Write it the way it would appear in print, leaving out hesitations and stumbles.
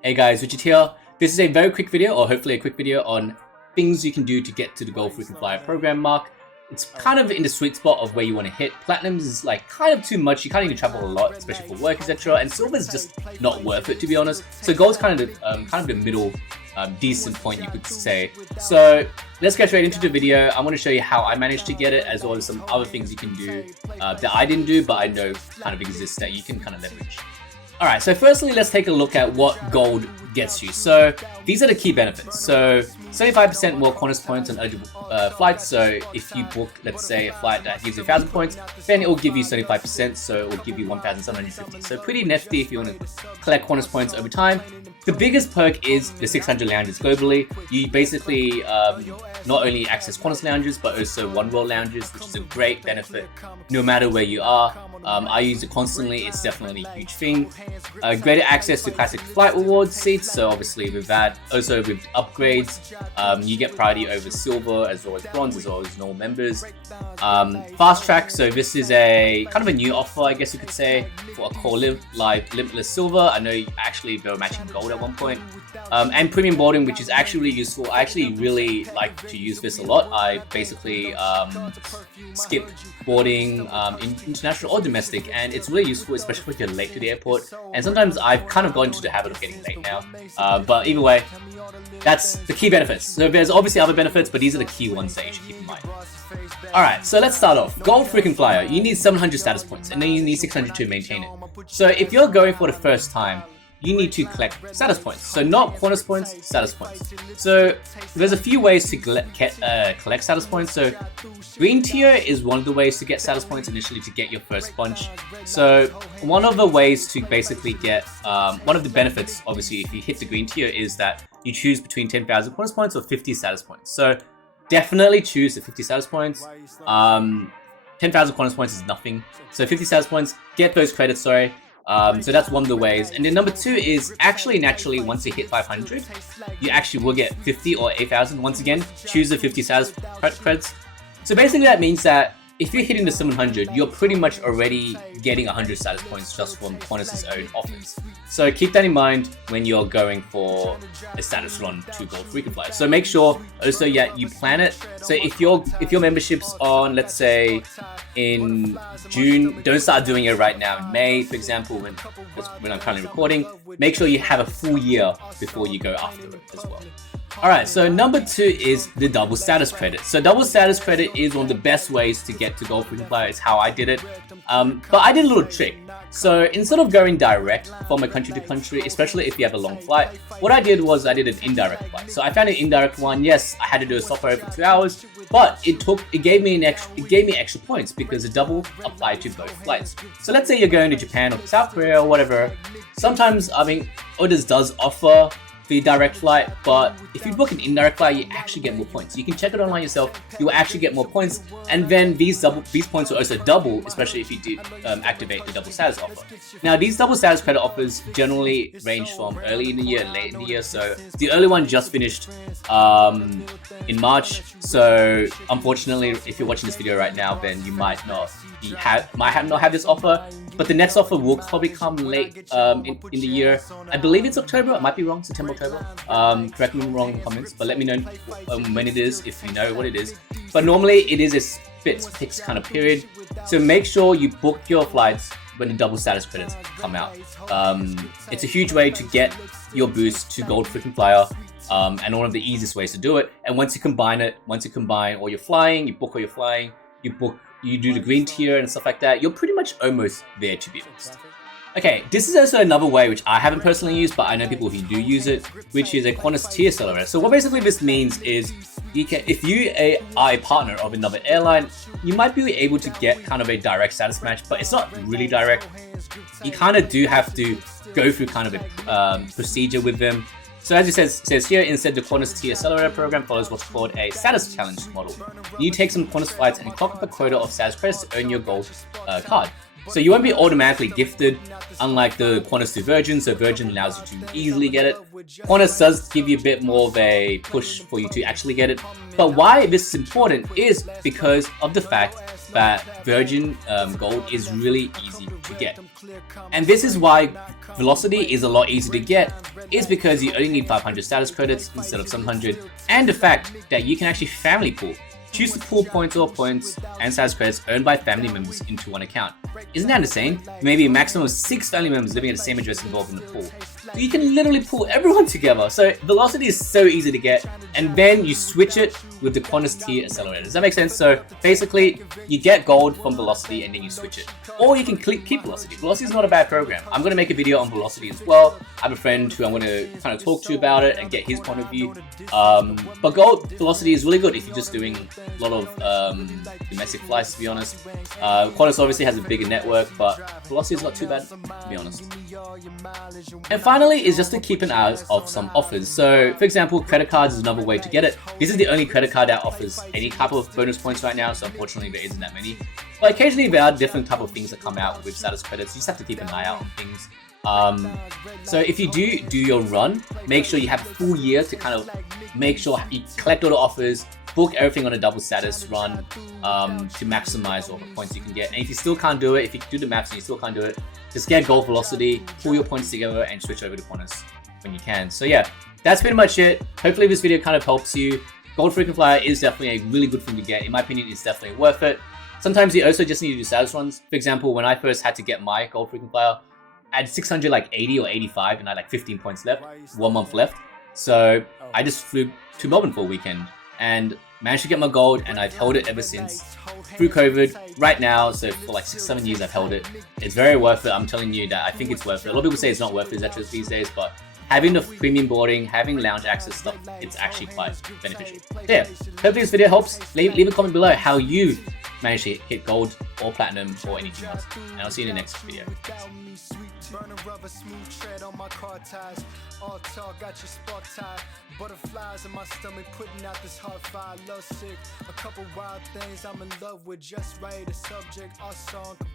Hey guys, Richard here. This is a very quick video, or hopefully a quick video on things you can do to get to the Gold Frequent Flyer program mark. It's kind of in the sweet spot of where you want to hit. Platinum is like kind of too much. You kind of need to travel a lot, especially for work, etc. And silver is just not worth it, to be honest. So gold's kind of the middle, decent point, you could say. So let's get straight into the video. I want to show you how I managed to get it, as well as some other things you can do that I didn't do, but I know kind of exist that you can kind of leverage. Alright, so firstly, let's take a look at what gold gets you. So these are the key benefits. So 75% more Qantas points on eligible flights. So if you book, let's say, a flight that gives you 1,000 points, then it will give you 75%. So it will give you 1,750. So pretty nifty if you want to collect Qantas points over time. The biggest perk is the 600 lounges globally. You basically not only access Qantas lounges, but also One World lounges, which is a great benefit no matter where you are. I use it constantly. It's definitely a huge thing. Greater access to classic flight rewards seats. So obviously with that, also with upgrades, you get priority over silver as well as bronze, as well as normal members. Fast track. So this is a kind of a new offer, I guess you could say, for a Core Live Limitless Silver. I know actually they were matching gold at one point. And premium boarding, which is actually really useful. I actually really like to use this a lot. I basically skip boarding in international or domestic, and it's really useful, especially if you're late to the airport. And sometimes I've kind of gone into the habit of getting late now. But either way, that's the key benefits. So there's obviously other benefits, but these are the key ones that you should keep in mind. Alright, so let's start off. Gold Frequent Flyer, you need 700 status points, and then you need 600 to maintain it. So if you're going for the first time, you need to collect status points. So not Qantas points, status points. So there's a few ways to collect status points. So green tier is one of the ways to get status points initially to get your first bunch. So one of the ways to basically get, one of the benefits, obviously, if you hit the green tier, is that you choose between 10,000 Qantas points or 50 status points. So definitely choose the 50 status points. 10,000 Qantas points is nothing. So 50 status points, get those credits, sorry. So that's one of the ways. And then number two is actually naturally once you hit 500, you actually will get 50 or 8,000. Once again, choose the 50 status credits. So basically that means that if you're hitting the 700, you're pretty much already getting 100 status points just from Qantas' own offers. So keep that in mind when you're going for a status run to Gold Frequent Flyer. So make sure also, yeah, you plan it. So if your membership's on, let's say, in June, don't start doing it right now in May, for example, when I'm currently recording. Make sure you have a full year before you go after it as well. Alright, so number two is the double status credit. So double status credit is one of the best ways to get to Gold Frequent Flyer. It's how I did it. But I did a little trick. So instead of going direct from a country to country, especially if you have a long flight, what I did was I did an indirect flight. So I found an indirect one. Yes, I had to do a stopover for 2 hours, but it gave me extra points because the double applied to both flights. So let's say you're going to Japan or South Korea or whatever. Sometimes, I mean, Others does offer the direct flight, but if you book an indirect flight, you actually get more points. You can check it online yourself. You will actually get more points, and then these points will also double, especially if you do activate the double status offer. Now, these double status credit offers generally range from early in the year and late in the year. So the early one just finished in March. So unfortunately, if you're watching this video right now, then you might not have this offer. But the next offer will probably come late in the year. I believe it's October. I might be wrong. September, October. Correct me if I'm wrong in the comments, but let me know when it is, if you know what it is. But normally it is a fixed kind of period. So make sure you book your flights when the double status credits come out. It's a huge way to get your boost to Gold Frequent Flyer. And one of the easiest ways to do it. And once you combine all your flying, you book all your flying, you do the green tier and stuff like that, you're pretty much almost there, to be honest. Okay, this is also another way which I haven't personally used, but I know people who do use it, which is a Qantas tier accelerator. So what basically this means is, if you are a partner of another airline, you might be able to get kind of a direct status match, but it's not really direct. You kind of do have to go through kind of a procedure with them. So as it says here, instead the Qantas Tier Accelerator program follows what's called a status challenge model. You take some Qantas flights and clock up a quota of status credits to earn your gold card. So you won't be automatically gifted, unlike the Qantas to Virgin, so Virgin allows you to easily get it. Qantas does give you a bit more of a push for you to actually get it. But why this is important is because of the fact that Virgin Gold is really easy to get. And this is why Velocity is a lot easier to get, is because you only need 500 status credits instead of 700, and the fact that you can actually family pool. Choose to pool points and status credits earned by family members into one account. Isn't that insane? Maybe a maximum of 6 family members living at the same address involved in the pool. So you can literally pool everyone together. So Velocity is so easy to get, and then you switch it with the Qantas tier accelerator. Does that make sense? So basically, you get gold from Velocity and then you switch it. Or you can keep Velocity. Velocity is not a bad program. I'm going to make a video on Velocity as well. I have a friend who I'm going to kind of talk to about it and get his point of view. But gold Velocity is really good if you're just doing a lot of domestic flights, to be honest. Qantas obviously has a bigger network, but Velocity is not too bad, to be honest. And finally is just to keep an eye of some offers. So for example, credit cards is another way to get it. This is the only credit card that offers any type of bonus points right now, so unfortunately there isn't that many. But occasionally there are different type of things that come out with status credits. You just have to keep an eye out on things. So if you do your run, make sure you have a full year to kind of make sure you collect all the offers, book everything on a double status run to maximize all the points you can get. And if you still can't do it, if you do the maps and you still can't do it, just get gold Velocity, pull your points together and switch over to Qantas when you can. So yeah, that's pretty much it. Hopefully this video kind of helps you. Gold Frequent Flyer is definitely a really good thing to get. In my opinion, it's definitely worth it. Sometimes you also just need to do status runs. For example, when I first had to get my Gold Frequent Flyer, I had 680 or 85 and I had like 15 points left, 1 month left. So I just flew to Melbourne for a weekend and managed to get my gold, and I've held it ever since through COVID right now. So for like 6-7 years I've held it. It's very worth it. I'm telling you that I think it's worth it. A lot of people say it's not worth it actually these days, but having the premium boarding, having lounge access stuff, it's actually quite beneficial. So yeah, hopefully this video helps. Leave a comment below how you managed to hit gold or platinum or anything else, and I'll see you in the next video. Burning rubber, smooth tread on my car tires. All talk, got your spark tied. Butterflies in my stomach, putting out this hard fire. Love sick, a couple wild things I'm in love with. Just right, a subject, our song.